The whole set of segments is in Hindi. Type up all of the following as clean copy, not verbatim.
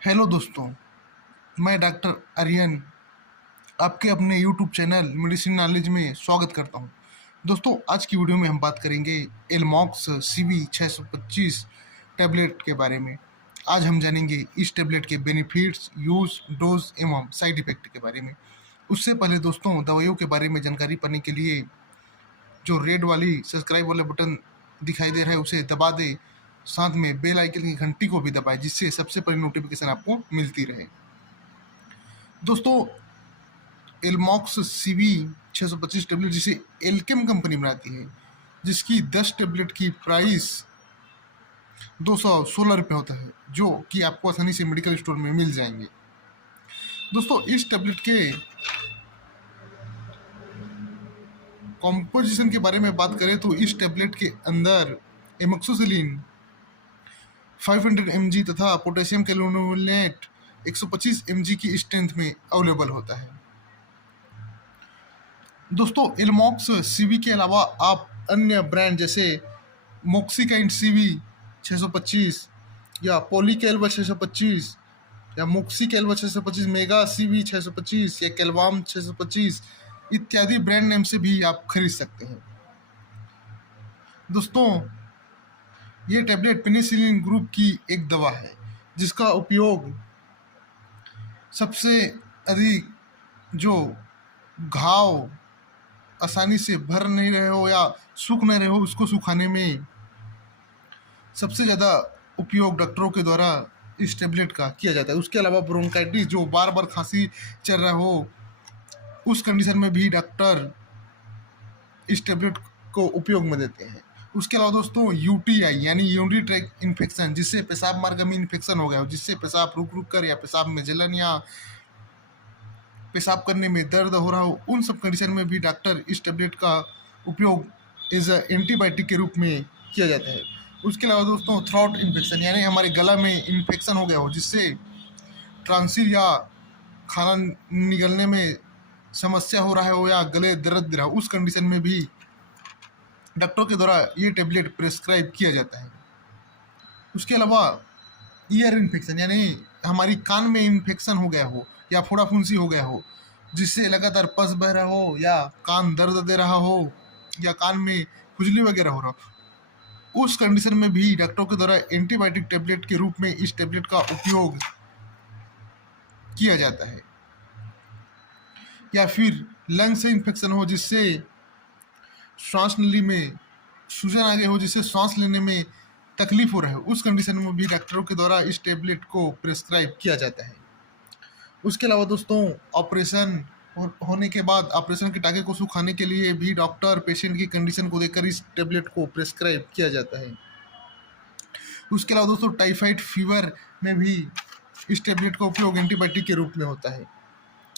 हेलो दोस्तों, मैं डॉक्टर आर्यन आपके अपने यूट्यूब चैनल मेडिसिन नॉलेज में स्वागत करता हूं। दोस्तों, आज की वीडियो में हम बात करेंगे एलमॉक्स सीवी 625 टैबलेट के बारे में। आज हम जानेंगे इस टैबलेट के बेनिफिट्स, यूज, डोज एवं साइड इफेक्ट के बारे में। उससे पहले दोस्तों, दवाइयों के बारे में जानकारी पाने के लिए जो रेड वाली सब्सक्राइब वाला बटन दिखाई दे रहा है उसे दबा दें। साथ में बेल आइकन की घंटी को भी दबाएं, जिससे सबसे पहले नोटिफिकेशन आपको मिलती रहे। दोस्तों, एलमॉक्स सीवी 625 टेबलेट जिसे एल्केम कंपनी बनाती है, जिसकी 10 टेबलेट की प्राइस 216 रुपये होता है, जो कि आपको आसानी से मेडिकल स्टोर में मिल जाएंगे। दोस्तों, इस टेबलेट के कॉम्पोजिशन के बारे में बात करें तो इस टेबलेट के अंदर एमोक्सिसिलिन 500 mg तथा पोटेशियम कैल्विनेट 125 mg की स्ट्रेंथ में अवेलेबल होता है। दोस्तों, एलमॉक्स सीवी के अलावा आप अन्य ब्रांड जैसे मोक्सिकाइन सीवी 625 या पॉलीकैल्वा 625 या मोक्सिकैल्वा 625, मेगा सीवी 625 या कैल्वाम 625 इत्यादि ब्रांड नेम से भी आप खरीद सकते हैं। दोस्तों, ये टैबलेट पेनिसिलिन ग्रुप की एक दवा है, जिसका उपयोग सबसे अधिक जो घाव आसानी से भर नहीं रहे हो या सूख नहीं रहे हो उसको सुखाने में सबसे ज़्यादा उपयोग डॉक्टरों के द्वारा इस टैबलेट का किया जाता है। उसके अलावा ब्रोंकाइटिस, जो बार बार खांसी चल रहा हो, उस कंडीशन में भी डॉक्टर इस टैबलेट को उपयोग में देते हैं। उसके अलावा दोस्तों, यूटीआई यानी यूरिनरी ट्रैक्ट इन्फेक्शन, जिससे पेशाब मार्ग में इन्फेक्शन हो गया हो, जिससे पेशाब रुक रुक कर या पेशाब में जलन या पेशाब करने में दर्द हो रहा हो, उन सब कंडीशन में भी डॉक्टर इस टैबलेट का उपयोग एज अ एंटीबायोटिक के रूप में किया जाता है। उसके अलावा दोस्तों, थ्रोट इन्फेक्शन यानी हमारे गला में इन्फेक्शन हो गया हो, जिससे ट्रांसिल या खाना निगलने में समस्या हो रहा हो या गले दर्द दे रहा हो, उस कंडीशन में भी डॉक्टरों के द्वारा ये टैबलेट प्रेस्क्राइब किया जाता है। उसके अलावा ईयर इन्फेक्शन यानी हमारी कान में इन्फेक्शन हो गया हो या फोड़ा फुंसी हो गया हो, जिससे लगातार पस बह रहा हो या कान दर्द दे रहा हो या कान में खुजली वगैरह हो रहा हो, उस कंडीशन में भी डॉक्टरों के द्वारा एंटीबायोटिक टैबलेट के रूप में इस टैबलेट का उपयोग किया जाता है। या फिर लंग से इन्फेक्शन हो, जिससे श्वास नली में सूजन आ गई हो, जिससे सांस लेने में तकलीफ हो रहा है, उस कंडीशन में भी डॉक्टरों के द्वारा इस टैबलेट को प्रेस्क्राइब किया जाता है। उसके अलावा दोस्तों, ऑपरेशन होने के बाद ऑपरेशन के टाँके को सुखाने के लिए भी डॉक्टर पेशेंट की कंडीशन को देखकर इस टैबलेट को प्रेस्क्राइब किया जाता है। उसके अलावा दोस्तों, टाइफाइड फीवर में भी इस टैबलेट का उपयोग एंटीबायोटिक के रूप में होता है।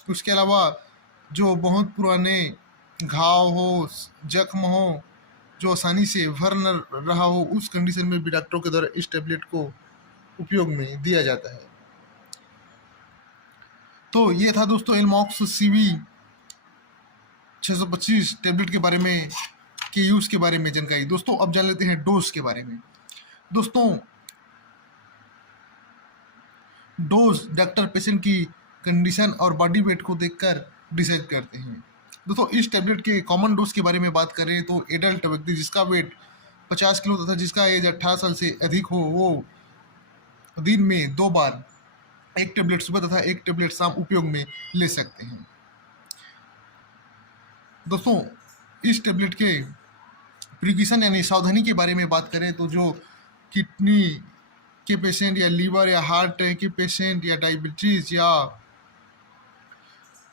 उसके अलावा जो बहुत पुराने घाव हो, जख्म हो, जो आसानी से भर न रहा हो, उस कंडीशन में भी डॉक्टरों के द्वारा इस टैबलेट को उपयोग में दिया जाता है। तो ये था दोस्तों एलमॉक्स सीवी 625 टैबलेट के बारे में के यूज़ के बारे में जानकारी। दोस्तों, अब जान लेते हैं डोज के बारे में। दोस्तों, डोज डॉक्टर पेशेंट की कंडीशन और बॉडी वेट को देखकर डिसाइड करते हैं। दोस्तों, इस टैबलेट के कॉमन डोज के बारे में बात करें तो एडल्ट व्यक्ति जिसका वेट 50 किलो तथा जिसका एज 18 साल से अधिक हो, वो दिन में 2 बार एक टैबलेट सुबह तथा एक टैबलेट शाम उपयोग में ले सकते हैं। दोस्तों, इस टैबलेट के प्रिकॉशन यानी सावधानी के बारे में बात करें तो जो किडनी के पेशेंट या लीवर या हार्ट के पेशेंट या डायबिटीज़ या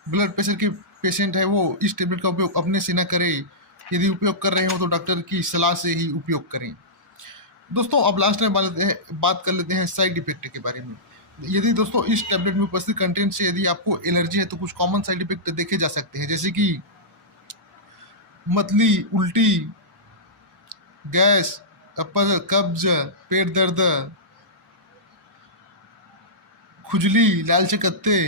ब्लड प्रेशर के पेशेंट है, वो इस टैबलेट का उपयोग अपने से न करें। यदि उपयोग कर रहे हो तो डॉक्टर की सलाह से ही उपयोग करें। दोस्तों, अब लास्ट में बात कर लेते हैं साइड इफेक्ट के बारे में। यदि दोस्तों इस टैबलेट में उपस्थित कंटेंट से यदि आपको एलर्जी है तो कुछ कॉमन साइड इफेक्ट देखे जा सकते हैं, जैसे कि मतली, उल्टी, गैस, अपच, कब्ज, पेट दर्द, खुजली, लाल चकत्ते,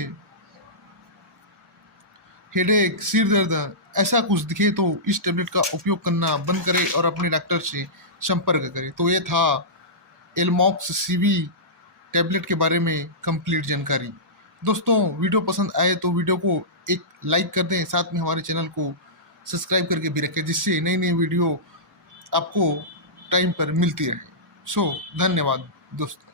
हेडेक, सिर दर्द, ऐसा कुछ दिखे तो इस टैबलेट का उपयोग करना बंद करें और अपने डॉक्टर से संपर्क करें। तो ये था एलमॉक्स सीवी टैबलेट के बारे में कंप्लीट जानकारी। दोस्तों, वीडियो पसंद आए तो वीडियो को एक लाइक कर दें, साथ में हमारे चैनल को सब्सक्राइब करके भी रखें, जिससे नई नई वीडियो आपको टाइम पर मिलती रहे। सो धन्यवाद दोस्तों।